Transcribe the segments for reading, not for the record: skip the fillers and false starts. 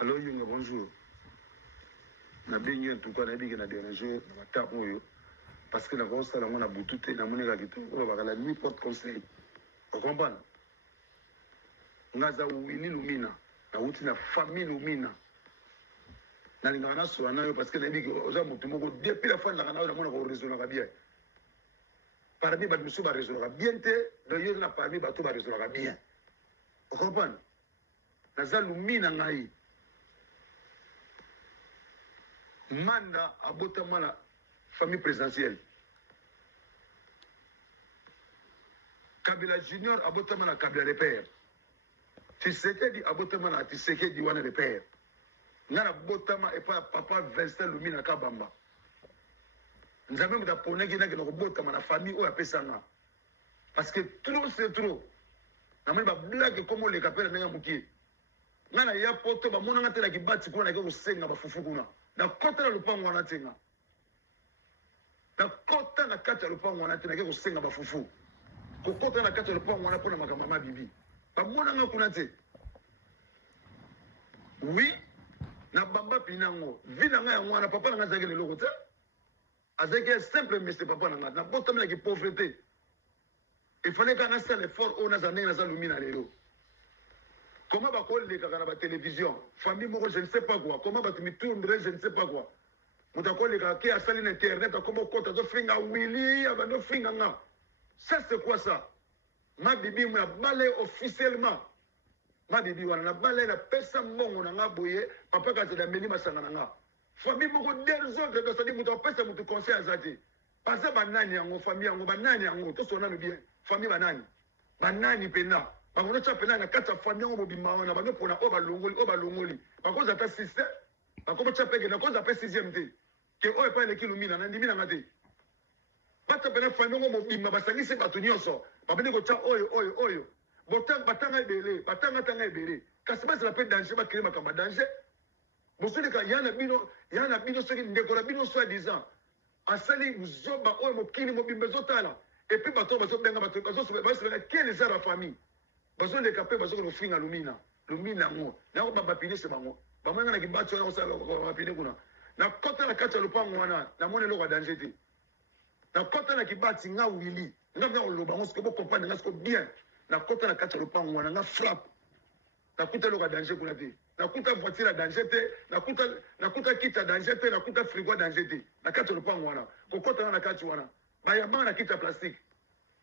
Alors, Yunga, bonjour. Na bien en tout cas, na dit que na déranger na tape moyo parce que na kosa la mona butute na moneka kitu ko ba la nuit porte conseil. On comprend? Ngaza wili lumina na uti na famille lumina. Na lingana so na yo parce que na dit que oza mutu moko depuis la fin na na mona ko résoudre bien. Parmi ba musu ba résoudre bien te, do yo na parmi ba to ba résoudre bien. On comprend? Na za lumina ngai. Manda abotama la famille présidentielle. Kabila Junior abotama la Kabila le père. Tshisekedi abotama la Tshisekedi wana le père. Ngana botama et pas papa Vincent Lumina Kabamba. Nzambe muta poneki na kino botama la famille o apesanga. Parce que trop c'est trop. Na mani ba blague comme le kapela nga mukie. Ngana ya poto ba mona ngate la kibati kuna na ko senga ba fufu kuna. Na kota na lupango wana tenga. Na kota na kata lupango wana tenga ko senga ba fufu. Ko kota na kata lupango wana pona makamama bibi. Ba mona nga kuna te. Oui, na bamba pinango. Vina nga ya mwana papa nga zaki le loko te. Azaki simple mais c'est papa nga. Na bota mena ki pauvreté. Il fallait qu'on ait l'effort on a zané na za lumina lelo. Comment va coller les la télévision? Famille, moi, je ne sais pas quoi. Comment va te me tourner? Je ne sais pas quoi. Mon d'accord, les gars, qui a salé l'internet, comment compte à finga Willy, à no finga nga. Ça, c'est quoi ça? Ma bibi, on a balé officiellement. Ma bibi, on a balé la personne, on a boyé, papa, quand il a mené ma sangana. Famille, moi, des autres, que ça dit, mon père, c'est mon conseil à Zati. Parce que banani, en famille, en banani, en tout son bien. Famille, banani. Banani, pena. Bangono chapena na kata famille ngo bimba wana bango pona oba longoli bakoza ta sister bakobo chapeke na koza pe 6e te ke oyo pa leki lumina na ndimi na ngate bata pena famille ngo bimba basangisi bato nyonso babende ko cha oyo botang batanga ebele batanga tanga ebele kasi basi la pe danger ba créer makamba danger bosuli ka yana bino soki ndeko na bino soi disant asali uzoba oyo mokili mobimba zotala et puis bato bazo benga bato bazo quelle est la famille. Bazo les capés, bazo le finga lumina ngo. Na ko baba pile se bango. Ba manga na kibacho na ko sala ko pile kuna. Na kota na kata lupango wana, na mone lo kwa danger te. Na kota na kibati nga wili. Nga nga lo bango ce que vous comprenez nga ce que bien. Na kota na kata lupango wana nga frappe. Na kuta lo kwa danger kuna te. Na kuta voiture à danger te, na kuta kit à danger te, na kuta frigo à danger te. Na kata lupango wana. Ko kota na kata wana. Ba ya manga na kit à plastique.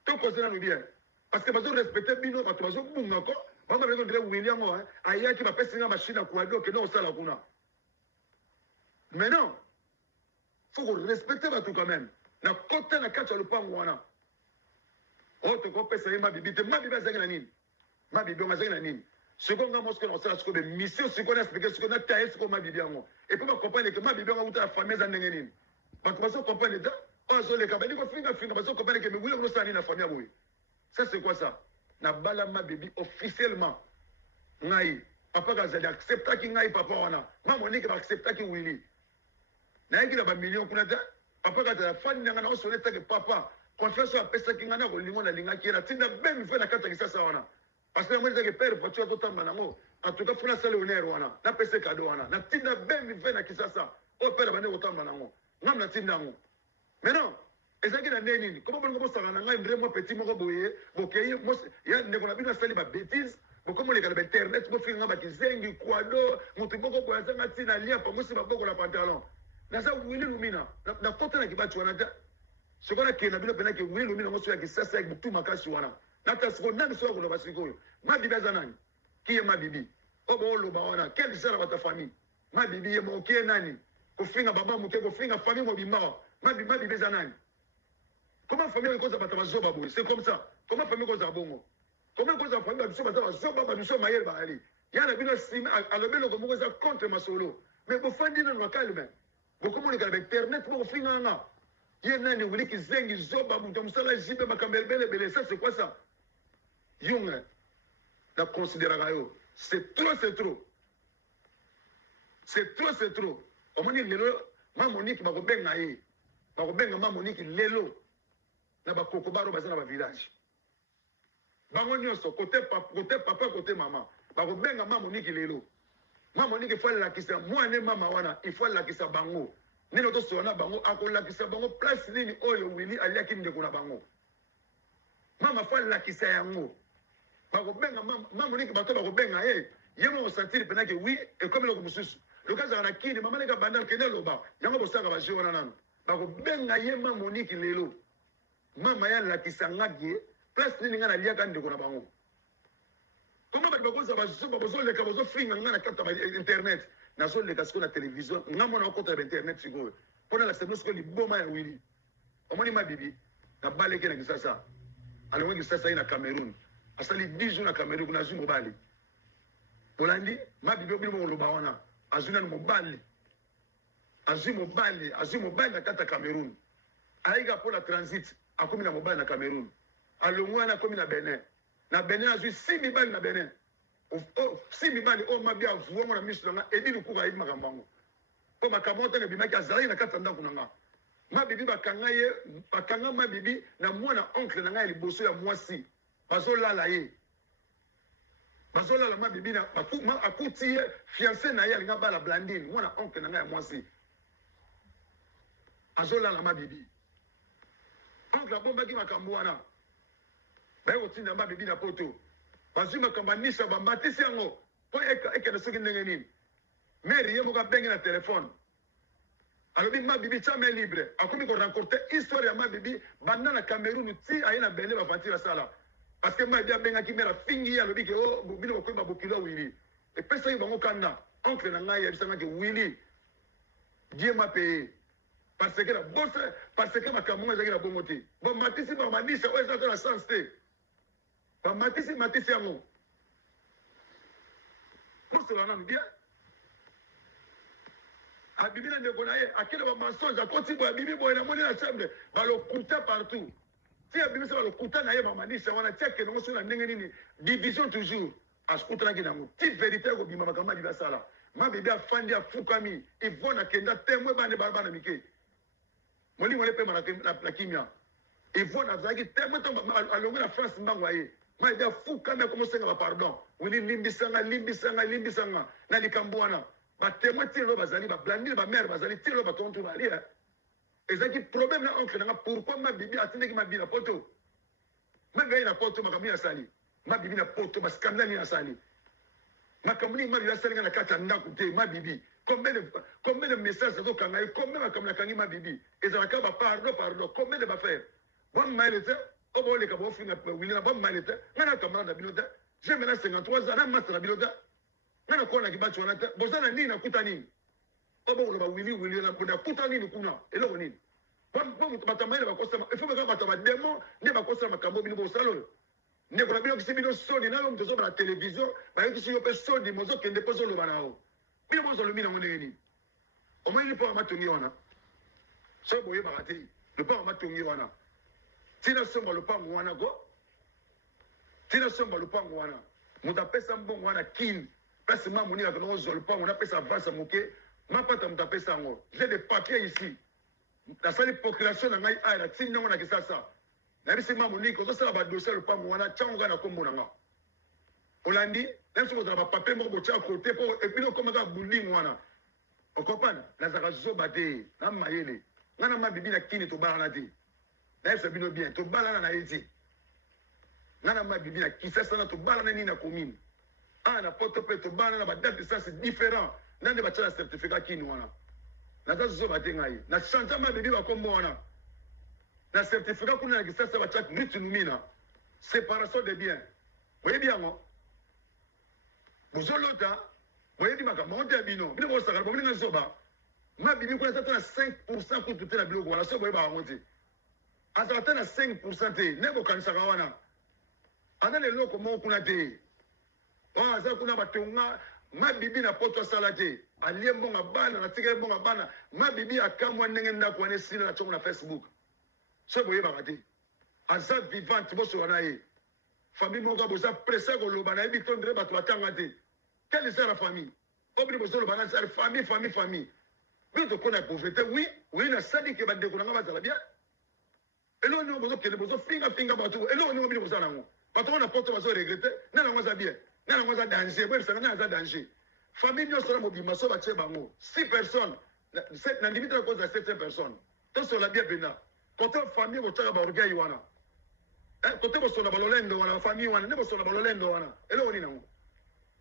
To ko zena no bien. Parce que bazo respecter bino bato bazo bunga ko banga beko dire William ho ayaki ba pesinga machine kwa dio ke no sala kuna. Mais non. Faut respecter bato quand même. Na kota na kacha lupango wana. O te ko pesa ma bibi te ma bibi azaki na nini? Ma bibi azaki na nini? Seconde moske no sala skobe mission seconde expliquer ce que na taille ce que ma bibi yango. Et puis ba comprendre que ma bibi nga uta la famille za ndenge nini. Bato bazo comprendre ça. Oh zo le kabali ko finga bazo comprendre que me William no sala ni na famille aboui. Ça, c'est quoi ça? Na bala ma baby officiellement. Ngai. Papa Gazali accepta ki ngai papa wana. Ma Monique accepta ki Willy. Na yaki na ba million kuna ta. Papa Gazali fan nga na osoneta ke papa. Confiance à pesa ki nga na ko lingo na linga ki na tinda ben fe na kata ki sasa wana. Parce que moi je que père voiture to tamba nango. En tout cas funa sale honneur wana. Na pesa cadeau wana. Na tinda ben fe na ki sasa. O père bande ko tamba nango. Ngam na tinda ngo. Mais non. Ezaki na neni comment bon ko sanga ngai ndre mo petit moko boye bokeye mo ya ndeko na bino sali ba bêtise bokomo le kala internet bo finga ba kizengi kwado mutu moko boya zanga tina lia pa musi baboko la pantalon na za wili lumina na kota na kibatu wana da sokona ke na bino pena ke wili lumina mo so ya kisasa ya butu makasi wana na ta soko nani so ko lo basiko ma bibi zanani ki ye ma bibi o bo lo ba wana quel sera votre famille ma bibi ye mo ki nani ko finga baba muke ko finga famille mo bimba ma bibi zanani. Comment famille cause à zoba boy? C'est comme ça. Comment famille cause à bongo? Comment cause à famille à zoba nous sommes maïel bali? Il y a la bino sim à le belo comme ça contre ma solo. Mais vous faites dans le calme. Vous communiquez avec internet pour finir là. Il y a nani wuli ki zengi zoba mu comme ça la jibe makambel bele ça c'est quoi ça? Young na considérer yo. C'est trop c'est trop. C'est trop c'est trop. Au moins lelo ma Monique ba ko benga yi. Ba ko benga ma Monique lelo. Na ba kokobaro bazana ba village bango nyonso côté papa côté maman ba ko benga ma Monique lelo Maman dit qu'il faut lakisa moi ne mama wana il faut lakisa bango ni noto sona bango akolakisa bango place nini oyo Willy aliaki ndeko na bango mama faut lakisa yango bako benga mama ni bato bako benga yemo osantiri penake oui et comme le mususu le cas za na kini mama ni ka bandal kene loba yango bosaka ba jona nanu bako benga ye mama ni lelo mama ya lakisa ngabie place nini ngana liaka ndeko na bango. Comment va te faire besoin de faire fringues na carte internet na zo le casque na télévision na mona ko internet siko pona la sema siko liboma ya Willy omoni mabibi na bale ke na kisasa alongo kisasa ina Cameroun asali 10 jours na Cameroun na zumo bale Bolandi mabibi obimo loba wana azuna no mobali azumo bale na kata Cameroun aiga pour la transit akomi na mobali na Cameroun alongo na komi na Benin na Benin azui 6 bali na Benin oh 6 bali oh mabia vuongo na miso na edi lukuka edi makambango po makamota na bimaki azali na katanda kunanga mabibi bakanga mabibi na mwana oncle na ngai liboso ya mwasi bazolala ye bazolala mabibi na akuti fiancé na ye alinga bala Blandine mwana oncle na ngai ya mwasi azolala mabibi oncle abombaki makambo wana bayo tinda mabibi na poto bazuma kambanisha bambatisi yango po ekene soki ndenge nini meri ye moka bengi na telefone alobi mabibi chame libre akomi ko rencontrer histoire ya mabibi banda na Cameroun ti aye na Benin bafanti la sala parce que mabibi abengaki mera fingi alobi ke o bino ko ba bokilo Willy et pesa yi bango kanda oncle na ngai yabisanga ke Willy die ma paye parce que la bosse parce que makambo ezaki na bongo te bon matisi ba manisha o ezaka na sens te ba matisi yango pour cela non bien abibi na ndeko na ye akele ba mensonge akoti bo abibi boye na moni na chambre balokuta partout ti abibi se balokuta na ye ba manisha wana tiake nango so na ndenge nini division toujours asikutanaki nango ti vérité ko bima makambo abibi asala mabibi afandi afukami ivona kenda temwe bane bana mike molingo le pema na kimia ivona azalaki temwe to alongi na France mbangwa ye mabibi afukami akomosenga ba pardon Willy limbisanga na likambo wana batemwe tilo bazali ba Blandine ba mère bazali tilo ba tontu bali ezaki problème na oncle nga pourquoi mabibi atindeki mabibi na poto mabibi na poto makambi na sali mabibi na poto ba scandale na sali makambi mabibi asali na kata ndako te mabibi combien de messages zo kanga combien makambi na kangi mabibi ezalaka ba pardon combien de ba faire bon mailete obo le kabo fina Willy na bon mailete ngana kamara na bilota j'ai maintenant 53 ans na master na bilota nana kona kibacho wana bozana nini nakuta nini obo lo ba Willy na kuda kuta nini kuna eloko nini bon batamaile bakosa ifo baka batama demo ne bakosa makambo bino bosalo ne ko bino kisibino sodi na yo mtozo ba television ba yo kisiyo pe sodi mozo kende pozo lo banao bino bozo lo mina ngone nini o mo ilipo amatongi wana so boye bakati le pa amatongi wana tina somba lo pango wana go tina somba lo pango wana mutapesa mbongo wana kin parce que moi, je on appelle ça avance à moquer. Ma pas ta pesa ngo. J'ai des papiers ici. La seule population na ngai a la tinna ngona kisa sa. Na bisi ma moni ko ça ba dossier le pango wana changa na kombo nga. Olandi, même si vous avez pas papier mo bo cha côté pour et puis comme ka building wana. O comprendre? Na za zo bate na mayele. Ngana ma bibi na kini to bana ti. Na ça bino bien to bana na yiti. Ngana ma bibi na kisa sana to bana ni na commune. Na poto peto bana na ba date ça c'est différent nande ba tshela certificat kini wana na za zo ba tengai na chanta ma bibi ba kombo wana na certificat kuna ki sasa ba tshaka ritu numina séparation de biens voyez bien moi bozolota voyez bien ka monte bino bino bo saka bo bino zoba ma bibi kuna tata na 5% ko tutela biloko wana so boye ba monte azata na 5% te ne bo kanisa wana ana le loko mo kuna te aza kuna batonga mabibi na poto salate alie mbonga bana na tika mbonga bana mabibi akamwa ndenge ndako wane sina na chongo na Facebook so boye bakati aza vivante boso wana ye famille moko boza pressa ko loba na ebi tondre bato batanga te quelle est la famille obri bozo loba na sa famille bito kona pauvreté oui na sadi ke bande ko nga bazala bien elo no bozo kele bozo finga bato elo no bozo bozo nango bato na poto bazo regretter na ngo za bien nana ngoza danger boye sanga nana za danger famille nyonso na mobimba so batie bango 6 personnes na limite à cause de 7 personnes to sur la bien pena côté famille botaka ba orgueil wana côté bosona balolendo wana famille wana ne bosona balolendo wana ele oni nango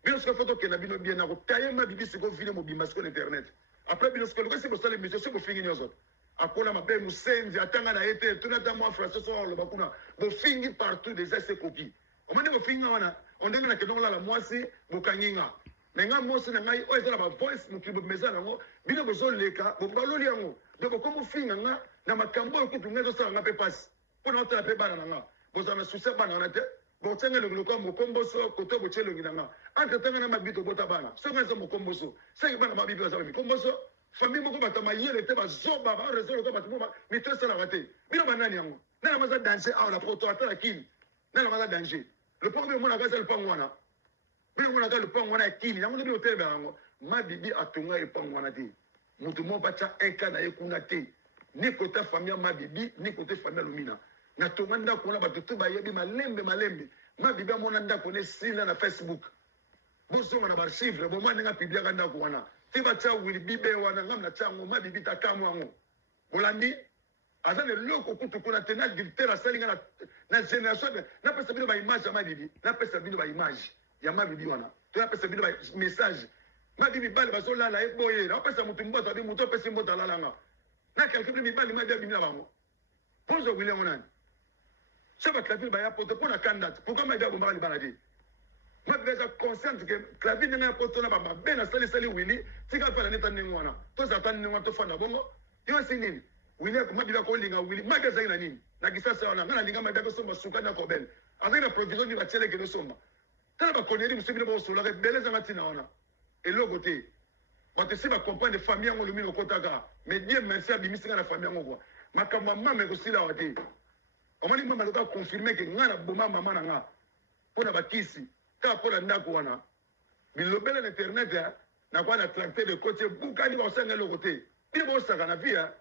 bino ska photo ke na bino bien na ko tayema bibisi ko vile mobimba sur internet après bino ska lokasi bosala mission so bofingi nyonso akona mabe musenzi atanga na ete tunata mwa français so lo bakuna bofingi partout des essais coquilles o mane bofinga wana on demande que donc là la moisi bokanginga menga mosi na ngai o ezala ba voice mukibo meza nango bino bozoleka bobaloli yango donc comme finga nga na makambo okutu ngezo sala nga pe passe pona otala pe bana nga bozana susa bana na te botanga le lokwa mokomboso koto bochelo nginanga entre tanga na mabito bota bana so ngazo mokomboso c'est bana mabito za mokomboso famille moko batama yele te bazoba ba réseau ko batuma mito sala rate bino banani yango na maza danger a la proto atala kin na maza danger le premier mona kaza le pangwana bino mona kaza le pangwana kin yango bino hotel bango mabibi atunga e pangwana te mutu mo bacha eka na ekuna te ni côté famille mabibi ni côté famille lumina na tonga ndako na bato to bayebi malembe mabibi amona ndako ne sila na Facebook bozonga na barchive bo mwana nga publiaka ndako wana ti bacha wili bibe wana ngam na chango mabibi takamwa ngo bolandi azane loko kutu kuna tena dicteur asalinga na génération na pesa bino ba image ya mabibi na pesa bino ba image ya mabibi wana to na pesa bino ba message mabibi bale bazolala eboye na pesa mutu mboto abi mutu pesa mboto alalanga na quelque peu mibali mabibi na bango bonzo wili ngona ça va clavier ba ya poto pour la candidate pourquoi mabibi bomba li baladi mabibi za consciente que clavier na poto na ba ben na sali wili tika pa na neta nengwana to za tan nengwa to fana bongo yo sinini wili ko mabibi ko linga wili mabibi za ina nini na kisasa wana ngana linga mabibi ko somba suka na ko ben avec la provision ni ba tele ke no somba tala ba koneri musibile ba sola ke beleza matina wana et le côté batesi ba comprendre famille ngo lumino kotaka mais Dieu merci abimisi na famille ngo kwa makamwa mama ko sila wate omani mama loka confirmer que ngana boma mama na nga pona bakisi ka pona ndako wana bilobela na internet na kwa na tracté de côté bukani ba osanga le côté bi bo saka na via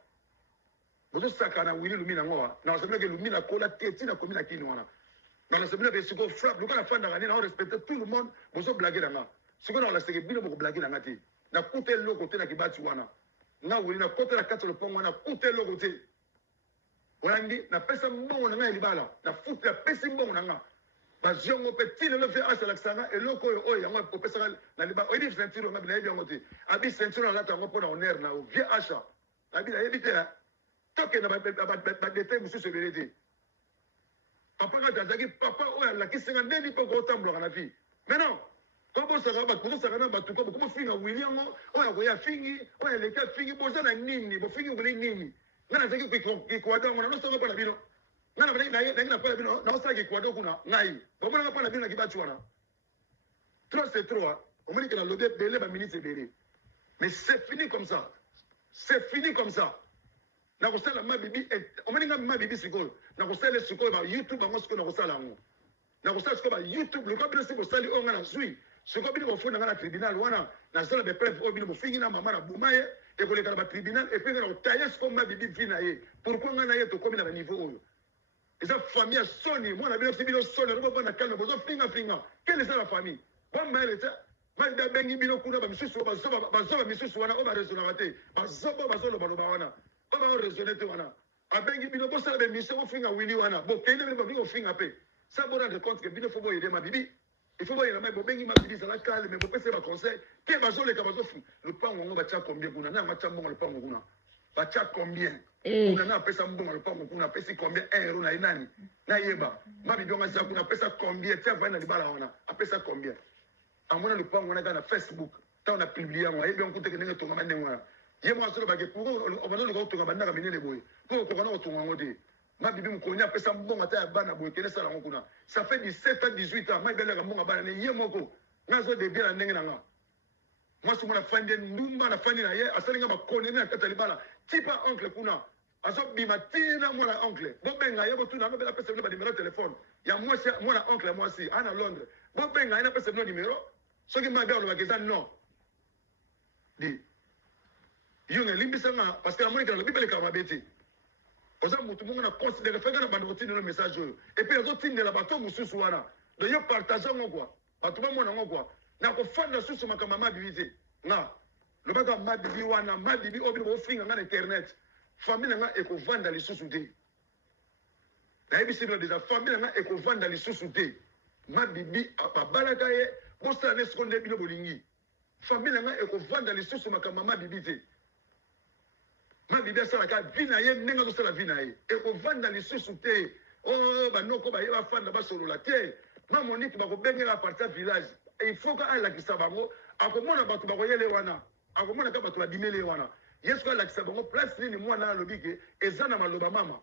bozo saka na wili lumina ngo na osanga ke lumina kola teti na komina kini wana dans la semaine de ko frappe loka na fanda ngani na respecter tout le monde bozo blaguer na nga siko na la seke bino bo blaguer na ngati na kute le côté na kibati wana na wili na côté la kata le pont wana kute le côté Orandi na pesa mbongo na nga libala na futa pesa mbongo na nga baziongo petit le fait asa laksanga eloko oyo yango ko pesa na libala oyi ceinture nga bila yango te abi ceinture la tango pona honneur na vie achat abi la ebite toke na ba détail musu se belete papa nga tazaki papa oyo la kisinga ndeni po ko tamblo na vie mais non Comment ça va tout ça na batuko comment finga William oyo ko ya fingi oyo le ka fingi boza na nini bo fingi buli nini ngana zaki kikwado ngana no songa pala bino ngana bana na pala bino na osaki kikwado kuna ngai bomona na pala bino na kibatu wana trop c'est trop on me dit que la lobby belé ba ministre belé mais c'est fini comme ça na ko sala mabibi on me dit ngam mabibi siko na ko sala siko ba YouTube ba ngosko na ko sala ngo na ko sala siko ba YouTube le ko bino siko sali o ngana sui siko bino ko fona ngana tribunal wana na sala be preuve o bino fingi na mama na bumaye et que le tribunal et puis on taille ce qu'on m'a dit finalement pourquoi on a eu tout comme dans le niveau et sa famille sonne moi on a bien aussi sonne on va pas na calme bozo finga quelle est la famille bon mais elle ba bengi bino kuna ba misusu ba misusu wana o ba raisonner raté ba zo lo ba wana o ba raisonner te wana a bengi bino bo sala be misusu o finga wili wana bo kende be ba bino finga pe ça vous rendre compte que bino faut boyer ma bibi il faut voir mais bengi ma bibi ça la calme mais peut pas conseil que bazo le kabazo fu le pan ngo ba cha combien kuna na ma cha mbongo le pan ngo kuna ba cha combien kuna na pesa mbongo le pan ngo kuna pesa combien 1 euro na inani na yeba ma bibi ngo sa kuna pesa combien tia va na libala wana a pesa combien amona le pan ngo na kana Facebook ta on a publié ngo yebi on kute ke nge tonga mande ngo ye mo asolo ba ke pour on va le go tonga banda ka minene boy ko ko kana tonga ngo de ma bibi mkoni apesa mbongo ata ya bana boy kene sala ngo kuna ça fait 17 ans 18 ans ma bela ka mbongo bana ne ye moko ngazo de bien na ndenge na nga moi sumuna fande ndumba na fande na ye asalinga bakone na kata libala tipa oncle kuna aso bimatina mwana oncle bo benga ye bo tuna no bela pesa ba numéro téléphone ya moi na oncle moi si ana Londres bo benga ina pesa no numéro so ki ma bia no bageza non di yunga limbisa nga parce que la monika la bibele ka mabeti oza mutu munga na considérer fanga na bando tindi no message et puis azo tindi la bato mususu wana de yo partager ngo quoi bato ba mona ngo quoi na kofanda susu makama mabibi te nga lobaka mabibi wana mabibi oyo bino bofinga nga na internet famille na nga ekovanda lisusu te nayebisi bino deja famille na nga ekovanda lisusu te mabibi babalaka ye bosala ne siko nde bino bolingi famille na nga ekovanda lisusu makambo mabibi te mabibi asalaka vi na ye ndenge azosala vi na ye ekovanda lisusu te o banoko baye bafanda basolola te mamoniki bakobengela aparti ya village il faut ka alakisa bango akomona bato bakoyele wana akomona ka bato babimele wana yesu alakisa bango place nini mwana alobi ke eza na maloba mama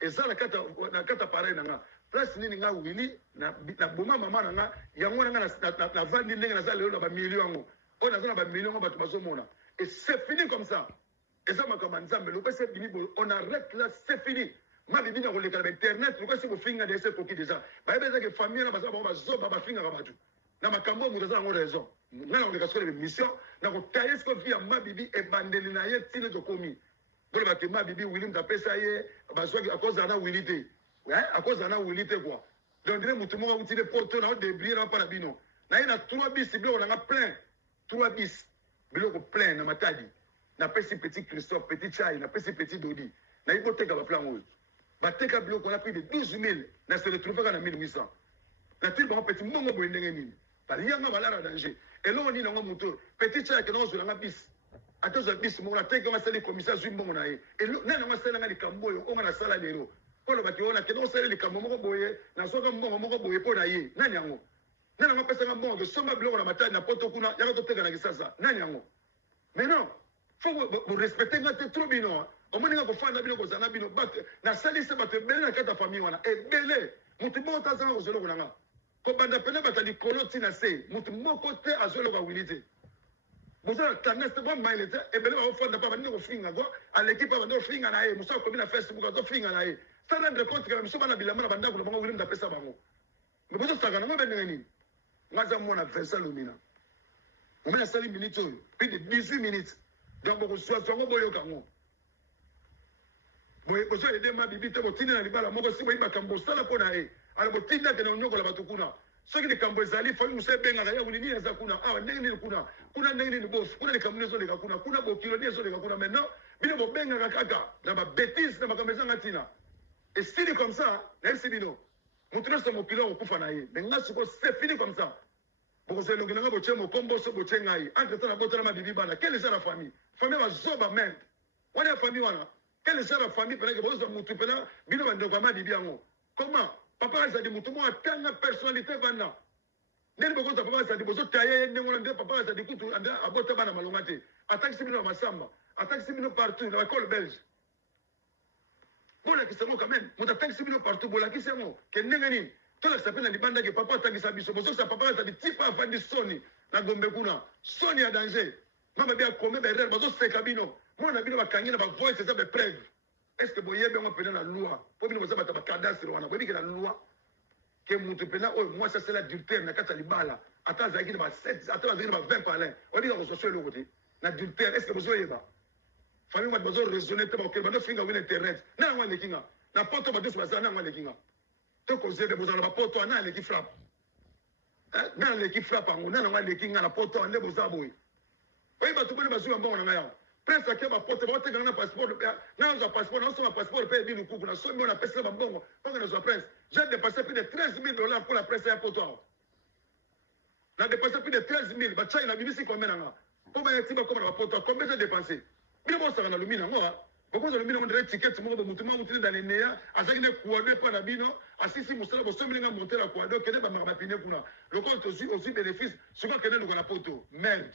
eza na kata pareil na nga place nini nga wili na boma mama na nga yango na nga navandi ndenge naza lelo na bamilio yango oyo naza na bamilio yango bato bazomona et c'est fini comme ça eza makambo ya nzambe lokasi bimi boye on arrête là c'est fini mabibi na koleka na internet lokasi bofinga dese koki déjà bayebi ezake famille na baza bango bazoba bafingaka bato na makambo oyo moto aza nango raison nga na koleka sikoyo mission na kotaye siko vi ya mabibi ebandeli na ye tili tokomi bolobake mabibi wili moto apesa ye bazwaki akozala na wili te akozala na wili te kua donc ndenge motu moko autile poto na odebrie na mapa na bino na ye na 3 bis biloko nanga plein 3 bis biloko plein na matadi napesi petit Christophe petit chai napesi petit Dodi nayebi boteka baplan oyo bateka biloko na plus de 12 000 na se retrouve kaka na 1800 natili bango petit mbongo boye ndenge nini baliyanga balara danger eloko nini yango moto petit chai akenda kozwelanga bis atozwa bis moko nateki ngo asali komisa azwi mbongo na ye nani yango asalanga likambo oyo onga nasala lelo kolobaki oyo nakenda kosala likambo moko boye nazwaka mbongo moko boye mpo na ye nani yango nani yango apesanga mbongo kesomba biloko na matadi na poto kuna yaka toteka na kisasa nani yango mais non faut respecter nga te trop bino omoni nga kofanda bino kozala bino bato nasalisi bato ebele na kati ya famille wana ebele motu moko te azanga kozwa eloko na nga kobanda pene bato ya likolo ntina se motu moko te azwa eloko awili te bozala tendance te bamaile te ebele baofanda mpa bandenge kofinga go aleki mpa bande kofinga na ye mosu akomi na facebook azofinga na ye sa rendre compte kaka miso bana bilamba na bandako na bango wili moto apesa bango me bozosaka nango bendenge nini nga aza mwana Vincent Lumina omoni asali minute oyo plus de 18 minutes donc bokozwa yango boyoka ngo bozwa ede mabibi te botindi na libala moko si boyi makambo osala mpo na ye ala botindi akende konyokola bato kuna soki likambo ezali fami mosu ebengaka ya wili nini eza kuna awa ndenge nini kuna ndenge nini bofi kuna likambo nini ezoleka kuna bokilo nini ezoleka kuna maintenant bino bobengaka kaka na babétise na makambo ezanga ntina esili comme ça nayebisi bino motu nyonso mokilo akokufa na ye mais nga siko c'est fini comme ça bokozelongela nga botie mokomboso botie ngai entre temps na botala mabibi bana quelle genre ya famille bazoba merde wana ya famille wana quelle genre ya famille penake bozwa motu pena bino bandeko ya mabibi yango comment papa azali motu moko atanga personnalité bana ndeni bokozwa papa azali bozotaye ye ndenge wana nde papa azali kutu abota bana malonga te atakisi bino na masamba atakisi bino partout na bakole belge bolakisa yango quand même moto atakisi bino partout bolakisi yango ke ndenge nini tolakisa mpe na libanda ke papa atangisa biso bozokisa papa azali tipa afandi soni na gombe kuna soni ya danger mama bi akome berere bazoseka bino mona bino bakangi na bavoice eza bepreuve est ce que boyebi yango mpena na loi mpo bino boza bato ya bacadastre wana boyebi ke na loi ke motu mpena oyo mwasi asala adultère na kati ya libala ata azalaki na ba7 ata azalaki na ba20 palin oyebi ka kozwa so eloko te na adultère est ce que bozoyeba famille bato bazoraisonne te bakokeli bazofinga wina internet na yango aleki nga na poto badoso bazala na yango aleki nga tokozebe bozala na bapoto ana aleki frappe na aleki frappe yango na yango aleki nga na poto ande boza boye oyi bato bone bazwi ya mbongo na ngai awa prince ake bapote baotekanga na passeport nga nazwa passeport naosoma passeport mpe ebi lukuku na somi oyo napesela bambongo mponga nazwa prince j'ai dépassé plus de 13 000 $ pour la presse ya poto awa na dépassé plus de 13 000 bachai na bibisi kombe na nga mpo bayeti bakoma na bapoto combien j'ai dépensé bino bosaka na lumi nango bokozwa lumi nango ndire tikete moko bomutu moko mutini na leneya azalaki ne kuado epa na bino asisi mosala bosombelinga monte na kuado kende bamaka bapine kuna lokola tozwi bénéfice soki akende luka na poto merde